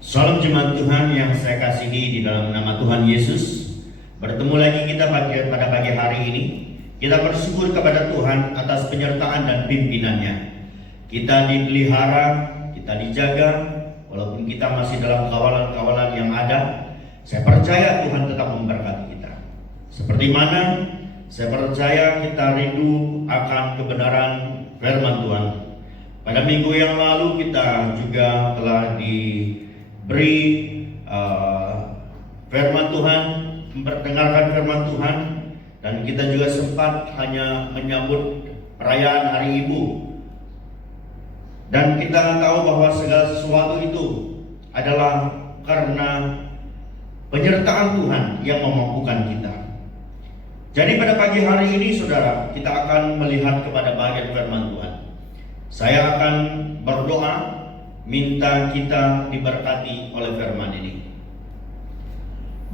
Salam jemaat Tuhan yang saya kasihi di dalam nama Tuhan Yesus. Bertemu lagi kita pada pagi hari ini. Kita bersyukur kepada Tuhan atas penyertaan dan pimpinannya. Kita dipelihara, kita dijaga, walaupun kita masih dalam kawalan-kawalan yang ada. Saya percaya Tuhan tetap memberkati kita. Seperti mana saya percaya kita rindu akan kebenaran firman Tuhan. Pada minggu yang lalu kita juga telah beri firman Tuhan, mendengarkan firman Tuhan, dan kita juga sempat hanya menyambut perayaan Hari Ibu. Dan kita tahu bahwa segala sesuatu itu adalah karena penyertaan Tuhan yang memampukan kita. Jadi pada pagi hari ini saudara, kita akan melihat kepada bagian firman Tuhan. Saya akan berdoa minta kita diberkati oleh firman ini.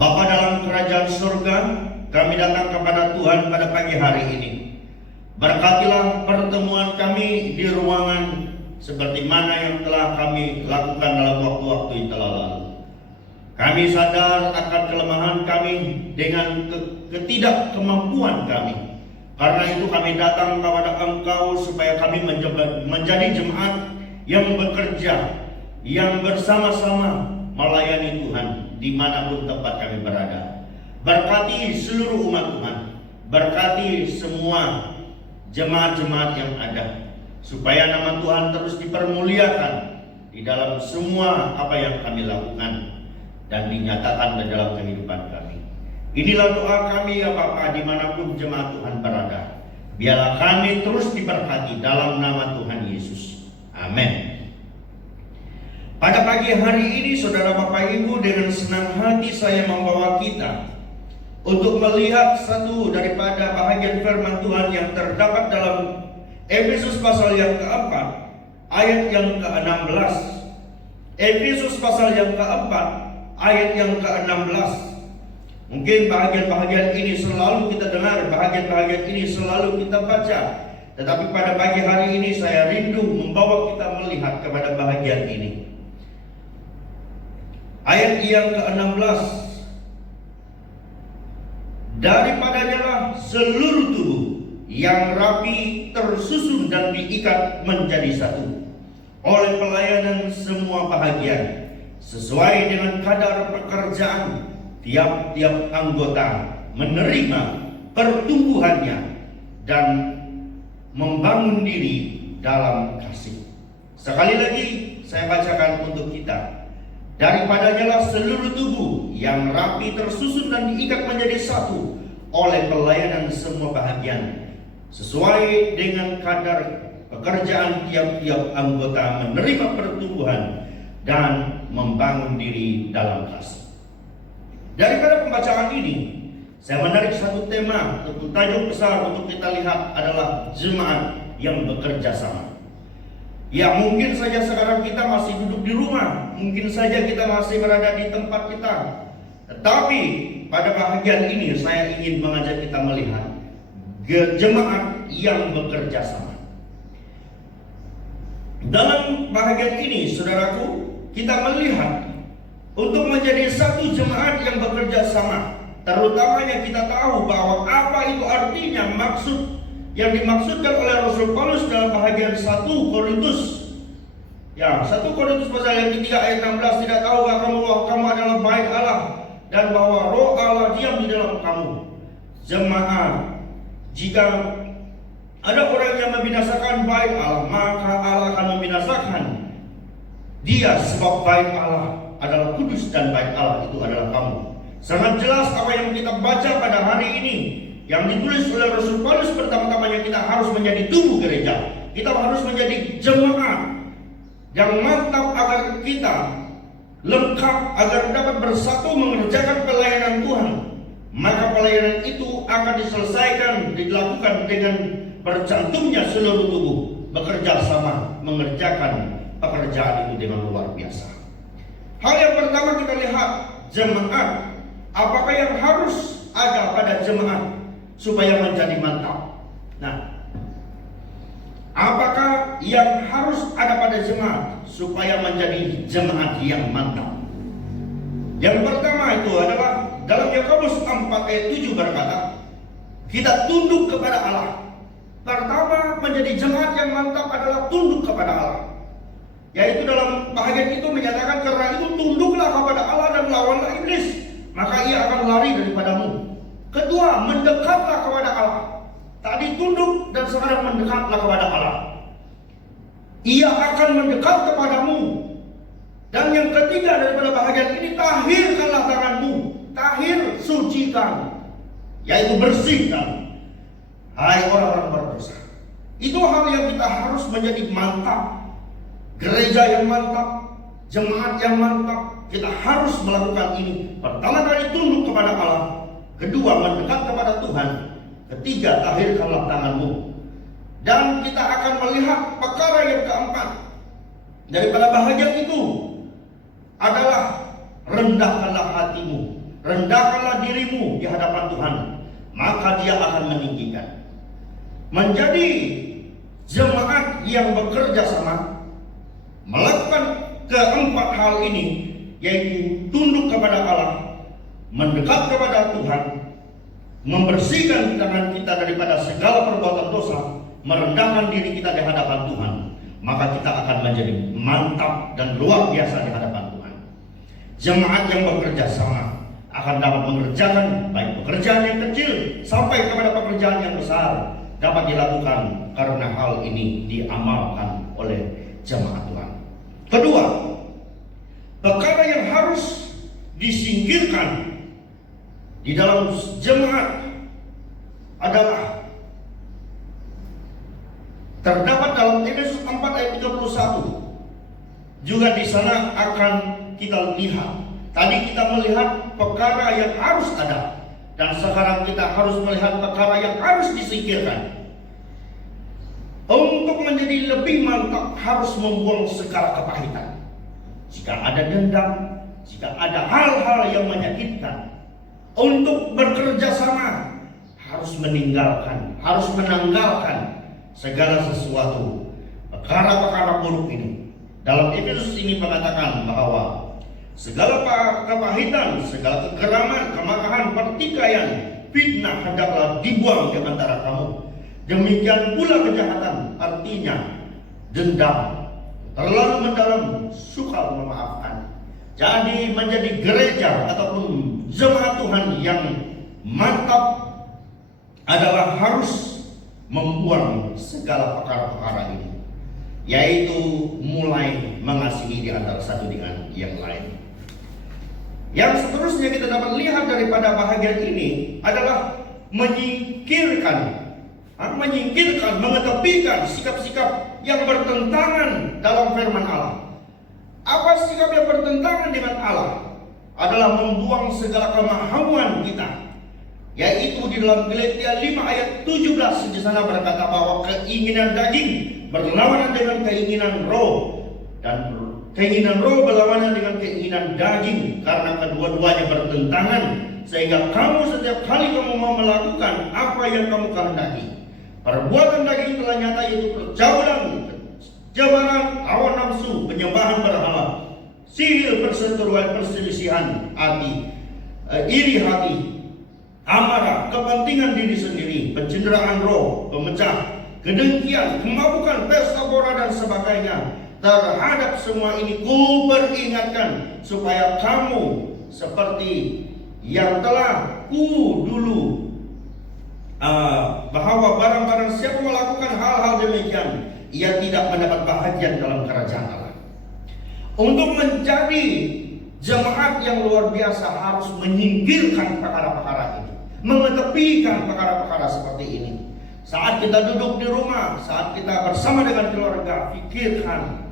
Bapa dalam kerajaan surga, kami datang kepada Tuhan pada pagi hari ini. Berkatilah pertemuan kami di ruangan seperti mana yang telah kami lakukan dalam waktu-waktu yang telah lalu. Kami sadar akan kelemahan kami dengan ketidakmampuan kami. Karena itu kami datang kepada Engkau supaya kami menjadi jemaat yang bekerja, yang bersama-sama melayani Tuhan dimanapun tempat kami berada. Berkati seluruh umat Tuhan, berkati semua jemaat-jemaat yang ada, supaya nama Tuhan terus dipermuliakan di dalam semua apa yang kami lakukan dan dinyatakan di dalam kehidupan kami. Inilah doa kami ya Bapa, dimanapun jemaat Tuhan berada. Biarlah kami terus diberkati dalam nama Tuhan Yesus. Amin. Pada pagi hari ini saudara Bapak Ibu, dengan senang hati saya membawa kita untuk melihat satu daripada bahagian firman Tuhan yang terdapat dalam Efesus pasal yang keempat ayat yang ke-16. Efesus pasal yang keempat ayat yang ke-16. Mungkin bahagian-bahagian ini selalu kita dengar, bahagian-bahagian ini selalu kita baca. Tetapi pada pagi hari ini saya rindu membawa kita melihat kepada bahagian ini. Ayat yang ke-16. Daripadanya lah seluruh tubuh yang rapi tersusun dan diikat menjadi satu oleh pelayanan semua bahagian sesuai dengan kadar pekerjaan tiap-tiap anggota menerima pertumbuhannya dan membangun diri dalam kasih. Sekali lagi saya bacakan untuk kita. Daripadanya lah seluruh tubuh yang rapi tersusun dan diikat menjadi satu oleh pelayanan semua bahagian sesuai dengan kadar pekerjaan tiap-tiap anggota menerima pertumbuhan dan membangun diri dalam kasih. Daripada pembacaan ini, saya menarik satu tema untuk tajuk besar untuk kita lihat adalah jemaat yang bekerja sama. Ya, mungkin saja sekarang kita masih duduk di rumah, mungkin saja kita masih berada di tempat kita. Tetapi pada bahagian ini saya ingin mengajak kita melihat jemaat yang bekerja sama. Dalam bahagian ini, saudaraku, kita melihat untuk menjadi satu jemaat yang bekerja sama. Terutamanya kita tahu bahwa apa itu artinya, maksud yang dimaksudkan oleh Rasul Paulus dalam bahagian 1 Korintus. Ya, 1 Korintus pasal yang ketiga ayat 16, tidak tahu bahwa kamu adalah bait Allah dan bahwa roh Allah diam di dalam kamu. Jemaat, jika ada orang yang membinasakan bait Allah, maka Allah akan membinasakan dia, sebab bait Allah adalah kudus dan bait Allah itu adalah kamu. Sangat jelas apa yang kita baca pada hari ini yang ditulis oleh Rasul Paulus. Pertama-tamanya kita harus menjadi tubuh gereja. Kita harus menjadi jemaat yang mantap agar kita lengkap, agar dapat bersatu mengerjakan pelayanan Tuhan. Maka pelayanan itu akan diselesaikan, dilakukan dengan bercantumnya seluruh tubuh bekerja sama mengerjakan pekerjaan itu dengan luar biasa. Hal yang pertama kita lihat, jemaat. Apakah yang harus ada pada jemaat supaya menjadi mantap? Nah, apakah yang harus ada pada jemaat supaya menjadi jemaat yang mantap? Yang pertama itu adalah dalam Yakobus 4 ayat 7 berkata, kita tunduk kepada Allah. Pertama, menjadi jemaat yang mantap adalah tunduk kepada Allah. Yaitu dalam bahagian itu menyatakan, karena itu tunduklah kepada Allah dan lawanlah iblis, maka ia akan lari daripadamu. Kedua, mendekatlah kepada Allah. Tadi tunduk dan sekarang mendekatlah kepada Allah. Ia akan mendekat kepadamu. Dan yang ketiga daripada bahagian ini, tahirkanlah tanganmu. Tahir, sucikan, yaitu bersihkan. Hai orang-orang berdosa. Itu hal yang kita harus menjadi mantap. Gereja yang mantap, jemaat yang mantap, kita harus melakukan ini. Pertama kali tunduk kepada Allah, kedua mendekat kepada Tuhan, ketiga tahirkanlah tanganmu. Dan kita akan melihat perkara yang keempat daripada bahagian itu adalah rendahkanlah hatimu, rendahkanlah dirimu di hadapan Tuhan, maka Dia akan meninggikan. Menjadi jemaat yang bekerja sama, melakukan keempat hal ini, yaitu tunduk kepada Allah, mendekat kepada Tuhan, membersihkan tangan kita daripada segala perbuatan dosa, merendahkan diri kita di hadapan Tuhan, maka kita akan menjadi mantap dan luar biasa di hadapan Tuhan. Jemaat yang bekerja sama akan dapat mengerjakan baik pekerjaan yang kecil sampai kepada pekerjaan yang besar dapat dilakukan karena hal ini diamalkan oleh jemaat Tuhan. Kedua, perkara yang harus disingkirkan di dalam jemaat adalah terdapat dalam Efesus 4 ayat 31. Juga di sana akan kita lihat. Tadi kita melihat perkara yang harus ada, dan sekarang kita harus melihat perkara yang harus disingkirkan. Untuk menjadi lebih mantap harus membuang segala kepahitan. Jika ada dendam, jika ada hal-hal yang menyakitkan, untuk bekerja sama harus meninggalkan, harus menanggalkan segala sesuatu perkara-perkara buruk ini. Dalam Efesus ini mengatakan bahwa segala kepahitan, segala kekeraman, kemarahan, pertikaian, fitnah hendaklah dibuang di antara kamu. Demikian pula kejahatan, artinya dendam, terlalu mendalam, suka memaafkan. Jadi menjadi gereja ataupun jemaat Tuhan yang mantap adalah harus membuang segala perkara-perkara ini, yaitu mulai mengasihi di antara satu dengan yang lain. Yang seterusnya kita dapat lihat daripada bahagian ini adalah menyingkirkan, mengetepikan sikap-sikap yang bertentangan dalam firman Allah. Apa sikap yang bertentangan dengan Allah? Adalah membuang segala kemahuan kita, yaitu di dalam Galatia 5 ayat 17 di sana berkata bahwa keinginan daging berlawanan dengan keinginan roh, dan keinginan roh berlawanan dengan keinginan daging, karena kedua-duanya bertentangan, sehingga kamu setiap kali kamu mau melakukan apa yang kamu kehendaki, perbuatan daging telah nyata, yaitu pergaulan, jabatan hawa nafsu, penyembahan berhala, sihir, perseteruan, perselisihan hati, iri hati, amarah, kepentingan diri sendiri, pencenderaan roh, pemecah, kedengkian, kemabukan, pesta pora dan sebagainya. Terhadap semua ini ku peringatkan supaya kamu seperti yang telah ku dulu bahwa barang-barang siapa melakukan hal-hal demikian, ia tidak mendapat bahagian dalam kerajaan Allah. Untuk menjadi jemaat yang luar biasa harus menyingkirkan perkara-perkara ini, mengetepikan perkara-perkara seperti ini. Saat kita duduk di rumah, saat kita bersama dengan keluarga, pikirkan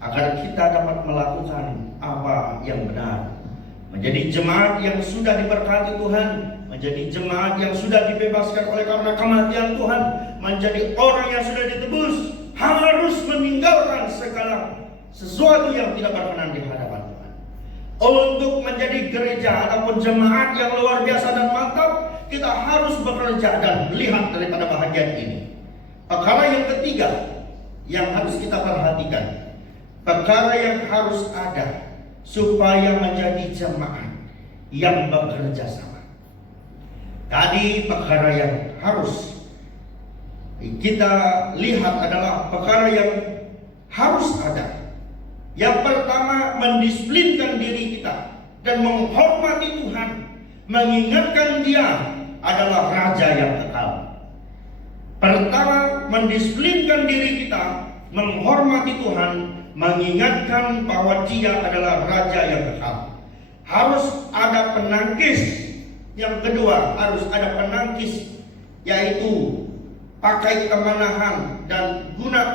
agar kita dapat melakukan apa yang benar. Menjadi jemaat yang sudah diberkati Tuhan, menjadi jemaat yang sudah dibebaskan oleh karena kematian Tuhan, menjadi orang yang sudah ditebus, harus meninggalkan segala sesuatu yang tidak berkenan di hadapan Tuhan. Untuk menjadi gereja ataupun jemaat yang luar biasa dan mantap, kita harus bekerja dan melihat daripada bahagian ini. Perkara yang ketiga yang harus kita perhatikan, perkara yang harus ada supaya menjadi jemaat yang bekerja sama. Tadi perkara yang harus kita lihat adalah perkara yang harus ada. Yang pertama, mendisiplinkan diri kita dan menghormati Tuhan, mengingatkan Dia adalah Raja yang kekal. Pertama, mendisiplinkan diri kita, menghormati Tuhan, mengingatkan bahwa Dia adalah Raja yang kekal. Harus ada penangkis. Yang kedua, harus ada penangkis, yaitu pakai kemanahan dan guna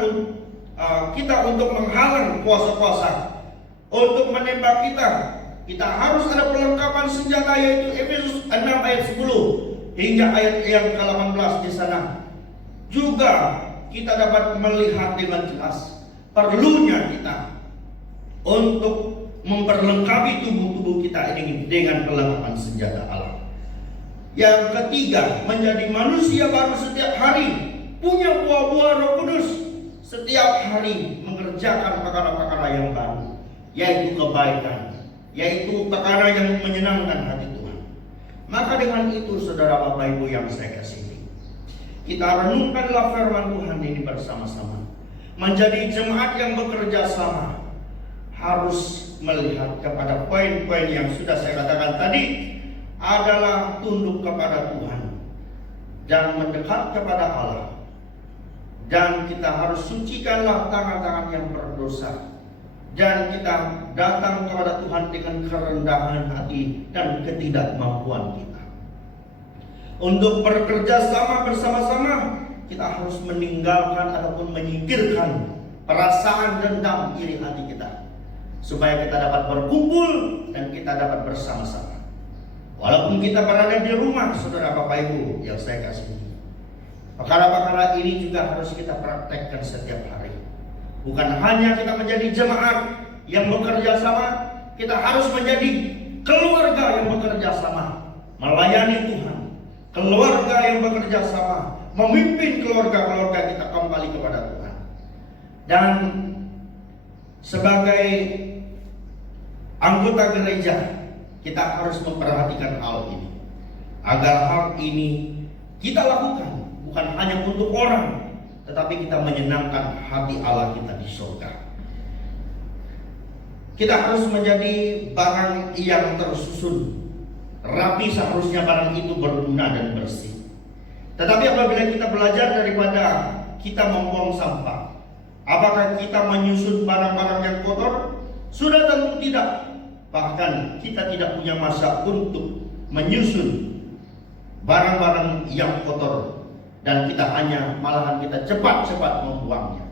kita untuk menghalang kuasa-kuasa untuk menembak kita. Kita harus ada perlengkapan senjata, yaitu Efesus 6 ayat 10 hingga ayat yang ke-18 di sana. Juga kita dapat melihat dengan jelas perlunya kita untuk memperlengkapi tubuh-tubuh kita ini dengan perlengkapan senjata Allah. Yang ketiga, menjadi manusia baru setiap hari, punya buah-buah Roh Kudus, setiap hari mengerjakan perkara-perkara yang baru, yaitu kebaikan, yaitu perkara yang menyenangkan hati Tuhan. Maka dengan itu, saudara Bapak Ibu yang saya kasihi, kita renungkanlah firman Tuhan ini bersama-sama. Menjadi jemaat yang bekerja sama harus melihat kepada poin-poin yang sudah saya katakan tadi, adalah tunduk kepada Tuhan dan mendekat kepada Allah. Dan kita harus sucikanlah tangan-tangan yang berdosa, dan kita datang kepada Tuhan dengan kerendahan hati dan ketidakmampuan kita. Untuk bekerja sama bersama-sama, kita harus meninggalkan ataupun menyingkirkan perasaan dendam iri hati kita, supaya kita dapat berkumpul dan kita dapat bersama-sama. Walaupun kita berada di rumah, saudara Bapak Ibu yang saya kasihi, perkara-perkara ini juga harus kita praktekkan setiap hari. Bukan hanya kita menjadi jemaat yang bekerja sama, kita harus menjadi keluarga yang bekerja sama, melayani Tuhan, keluarga yang bekerja sama, memimpin keluarga-keluarga kita kembali kepada Tuhan. Dan sebagai anggota gereja, kita harus memperhatikan hal ini, agar hal ini kita lakukan bukan hanya untuk orang, tetapi kita menyenangkan hati Allah kita di surga. Kita harus menjadi barang yang tersusun rapi, seharusnya barang itu berguna dan bersih. Tetapi apabila kita belajar daripada kita membuang sampah, apakah kita menyusun barang-barang yang kotor? Sudah tentu tidak. Bahkan kita tidak punya masa untuk menyusun barang-barang yang kotor, dan kita hanya malahan kita cepat-cepat membuangnya.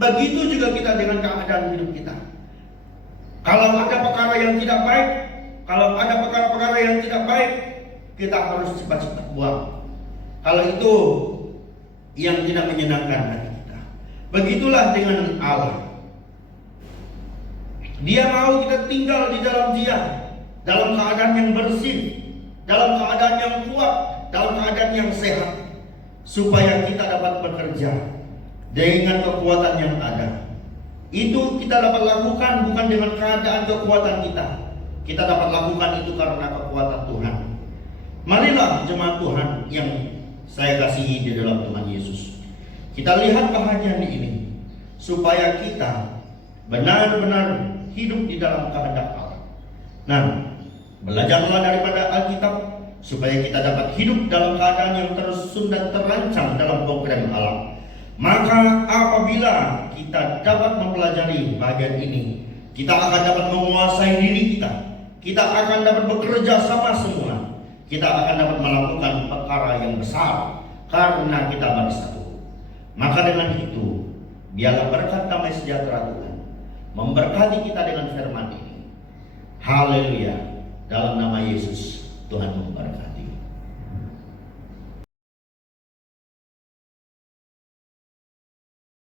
Begitu juga kita dengan keadaan hidup kita. Kalau ada perkara yang tidak baik, kalau ada perkara-perkara yang tidak baik, kita harus cepat-cepat buang. Kalau itu yang tidak menyenangkan hati kita. Begitulah dengan Allah. Dia mau kita tinggal di dalam Dia, dalam keadaan yang bersih, dalam keadaan yang kuat, dalam keadaan yang sehat, supaya kita dapat bekerja dengan kekuatan yang ada. Itu kita dapat lakukan bukan dengan keadaan kekuatan kita. Kita dapat lakukan itu karena kekuatan Tuhan. Marilah jemaat Tuhan yang saya kasihi di dalam Tuhan Yesus, kita lihat bahagian ini supaya kita benar-benar hidup di dalam kehendak Allah. Nah, belajarlah daripada Alkitab supaya kita dapat hidup dalam keadaan yang tersusun dan terancam dalam program Allah. Maka apabila kita dapat mempelajari bagian ini, kita akan dapat menguasai diri kita. Kita akan dapat bekerja sama semula. Kita akan dapat melakukan perkara yang besar karena kita bersatu. Maka dengan itu, biarlah berkat damai sejahtera Tuhan memberkati kita dengan firman ini. Haleluya. Dalam nama Yesus, Tuhan memberkati.